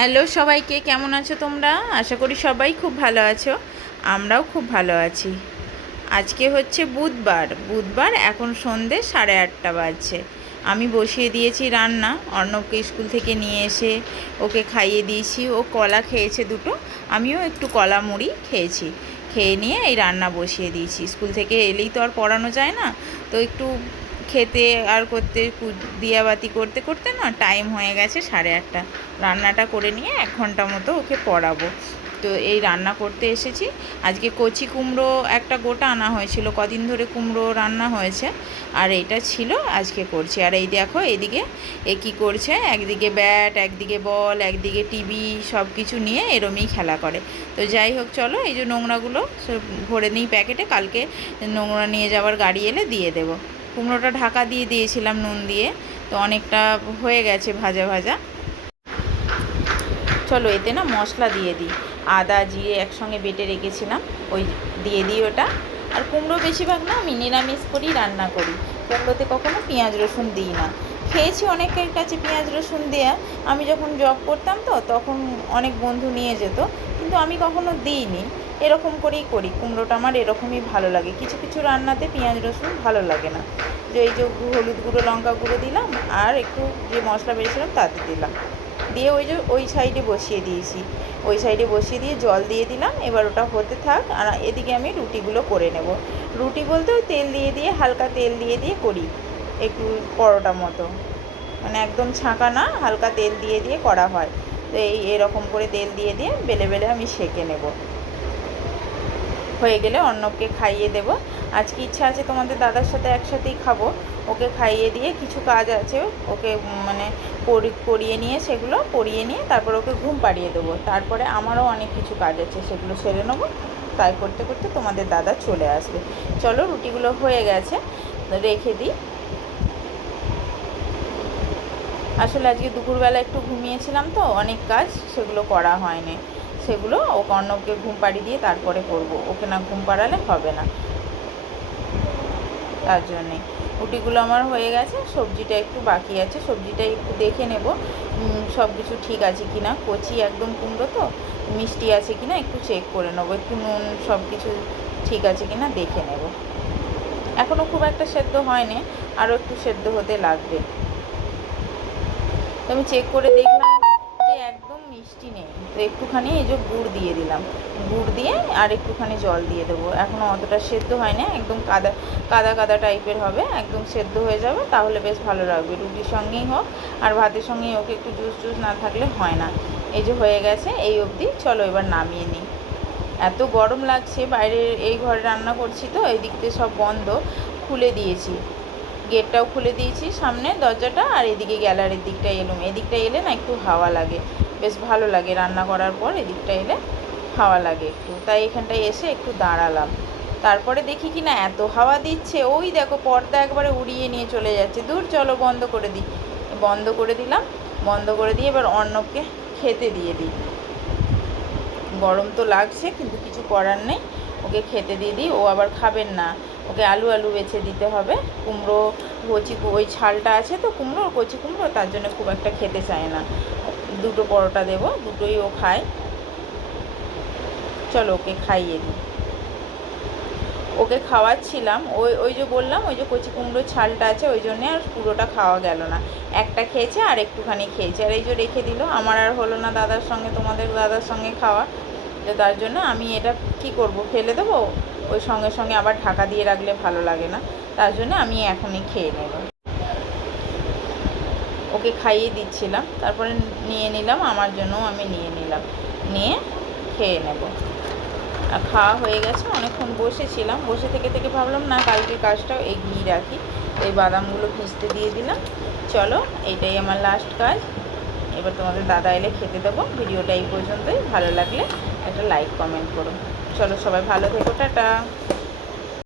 Hello সবাইকে, কেমন আছো তোমরা? আশা করি সবাই খুব ভালো আছো। আমরাও খুব ভালো আছি। আজকে হচ্ছে বুধবার এখন সন্ধে 8:30 বাজছে। আমি বসিয়ে দিয়েছি রান্না। অর্ণবকে স্কুল থেকে নিয়ে এসে ওকে খাইয়ে দিয়েছি। ও কলা খেয়েছে দুটো, আমিও একটু কলা মুড়ি খেয়েছি। খেয়ে নিয়ে এই রান্না বসিয়ে দিয়েছি। স্কুল থেকে এলেই তো আর পড়ানো যায় না, তো একটু খেতে আর করতে দিয়াবাতি করতে করতে না টাইম হয়ে গেছে 8:30। রান্নাটা করে নিয়ে 1 ঘন্টা মতো ওকে পড়াবো। তো এই রান্না করতে এসেছি। আজকে কচি কুমড়ো একটা গোটা আনা হয়েছিল, কদিন ধরে কুমড়ো রান্না হয়েছে, আর এটা ছিল আজকে করছি। আর এই দেখো এদিকে এ কী করছে, একদিকে ব্যাট, একদিকে বল, একদিকে টিভি, সব কিছু নিয়ে এরমই খেলা করে। তো যাই হোক, চলো এই যে নোংরাগুলো সব ভরে নিই প্যাকেটে, কালকে নোংরা নিয়ে যাওয়ার গাড়ি এলে দিয়ে দেবো। কুমড়োটা ঢাকা দিয়ে দিয়েছিলাম নুন দিয়ে, তো অনেকটা হয়ে গেছে ভাজা ভাজা। চলো এতে না মশলা দিয়ে দিই। আদা জিরে একসঙ্গে বেটে রেখেছিলাম, ওই দিয়ে দিই ওটা। আর কুমড়ো বেশিরভাগ না আমি নিরামিষ করেই রান্না করি, কুমড়োতে কখনো পেঁয়াজ রসুন দিই না। খেয়েছি অনেকের কাছে পেঁয়াজ রসুন দেয়া, আমি যখন জব করতাম তো তখন অনেক বন্ধু নিয়ে যেত, কিন্তু আমি কখনো দিইনি। এরকম করেই করি, কুমড়োটা আমার এরকমই ভালো লাগে। কিছু কিছু রান্নাতে পেঁয়াজ রসুন ভালো লাগে না। যে এই যে হলুদ গুঁড়ো লঙ্কা গুঁড়ো দিলাম, আর একটু যে মশলা বেরিয়েছিলাম তাতে দিলাম, দিয়ে ওই যে ওই সাইডে বসিয়ে দিয়েছি। ওই সাইডে বসিয়ে দিয়ে জল দিয়ে দিলাম। এবার ওটা হতে থাক, আর এদিকে আমি রুটিগুলো করে নেব। রুটি বলতে ওই তেল দিয়ে দিয়ে, হালকা তেল দিয়ে দিয়ে করি, একটু পরোটা মতো, মানে একদম ছাঁকা না, হালকা তেল দিয়ে দিয়ে করা হয়। তো এরকম করে তেল দিয়ে দিয়ে বেলে বেলে আমি সেঁকে নেব। হয়ে গেলে অর্ণবকে খাইয়ে দেব। আজকে ইচ্ছা আছে তোমাদের দাদার সাথে একসাথেই খাবো। ওকে খাইয়ে দিয়ে কিছু কাজ আছে, ওকে মানে পরিয়ে নিয়ে, সেগুলো পরিয়ে নিয়ে তারপর ওকে ঘুম পাড়িয়ে দেবো। তারপরে আমারও অনেক কিছু কাজ আছে, সেগুলো সেরে নেবো। তাই করতে করতে তোমাদের দাদা চলে আসবে। চলো রুটিগুলো হয়ে গেছে, রেখে দিই। আসলে আজকে দুপুরবেলা একটু ঘুমিয়েছিলাম তো, অনেক কাজ সেগুলো করা হয়নি। সেগুলো ও অর্ণবকে ঘুম পাড়িয়ে দিয়ে তারপরে করব, ওকে না ঘুম পাড়ালে হবে না। তার জন্যে রুটিগুলো আমার হয়ে গেছে, সবজিটা একটু বাকি আছে, সবজিটা একটু দেখে নেব সব কিছু ঠিক আছে কি না। কচি একদম কুমড়ো তো, মিষ্টি আছে কি না একটু চেক করে নেবো, একটু নুন সব কিছু ঠিক আছে কি না দেখে নেব। এখনও খুব একটা সেদ্ধ হয়নি, আরও একটু সেদ্ধ হতে লাগবে। তো আমি চেক করে দেখলাম যে একদম মিষ্টি নেই, তো একটুখানি এই যে গুড় দিয়ে দিলাম। গুড় দিয়ে আর একটুখানি জল দিয়ে দেবো। এখনও অতটা সেদ্ধ হয় না, একদম কাদা কাদা কাদা টাইপের হবে, একদম সেদ্ধ হয়ে যাবে, তাহলে বেশ ভালো লাগবে। রুটির সঙ্গেই হোক আর ভাতের সঙ্গেই হোক, একটু জুস জুস না থাকলে হয় না। এই যে হয়ে গেছে এই অবধি, চলো এবার নামিয়ে নিই। এত গরম লাগছে, বাইরে এই ঘরে রান্না করছি তো, এই দিক দিয়ে সব বন্ধ, খুলে দিয়েছি, গেটটাও খুলে দিয়েছি সামনে দরজাটা, আর এদিকে গ্যালারির দিকটা এলুম। এদিকটা এলে না একটু হাওয়া লাগে, বেশ ভালো লাগে রান্না করার পর এদিকটা এলে হাওয়া লাগে একটু, তাই এখানটায় এসে একটু দাঁড়ালাম। তারপরে দেখি কি না এত হাওয়া দিচ্ছে, ওই দেখো পর্দা একবারে উড়িয়ে নিয়ে চলে যাচ্ছে। দূর, চলো বন্ধ করে দিই। বন্ধ করে দিলাম। বন্ধ করে দিয়ে এবার অর্ণবকে খেতে দিয়ে দিই। গরম তো লাগছে, কিন্তু কিছু করার নেই, ওকে খেতে দিয়ে দিই। ও আবার খাবেন না, ওকে আলু আলু বেছে দিতে হবে। কুমড়ো কচি, ওই ছালটা আছে তো কুমড়োর, কচি কুমড়ো, তার জন্য খুব একটা খেতে চায় না। দুটো পরোটা দেবো, দুটোই ও খায়। চলো ওকে খাইয়ে দিই। ওকে খাওয়াচ্ছিলাম, ওই ওই যে বললাম, ওই যে কচি কুমড়োর ছালটা আছে, ওই জন্যে আর পুরোটা খাওয়া গেল না। একটা খেয়েছে আর একটুখানি খেয়েছে, আর এই যে রেখে দিল। আমার আর হলো না দাদার সঙ্গে, তোমাদের দাদার সঙ্গে খাওয়া, তো তার জন্য আমি এটা কি করব, ফেলে দেবো? ওই সঙ্গে সঙ্গে আবার ঢাকা দিয়ে রাখলে ভালো লাগে না, তার জন্য আমি এখনই খেয়ে নেব। ওকে খাইয়ে দিচ্ছিলাম, তারপরে নিয়ে নিলাম, আমার জন্যও আমি নিয়ে নিলাম, নিয়ে খেয়ে নেব। আর খাওয়া হয়ে গেছে, অনেকক্ষণ বসেছিলাম, বসে থেকে থেকে ভাবলাম না কালকের কাজটাও এগিয়ে রাখি, এই বাদামগুলো ভিজতে দিয়ে দিলাম। চলো এটাই আমার লাস্ট কাজ, এবার তোমাদের দাদা এলে খেতে দেবো। ভিডিওটা এই পর্যন্তই, ভালো লাগলে একটা লাইক কমেন্ট করো। চলো সবাই ভালো থেকো, টাটা।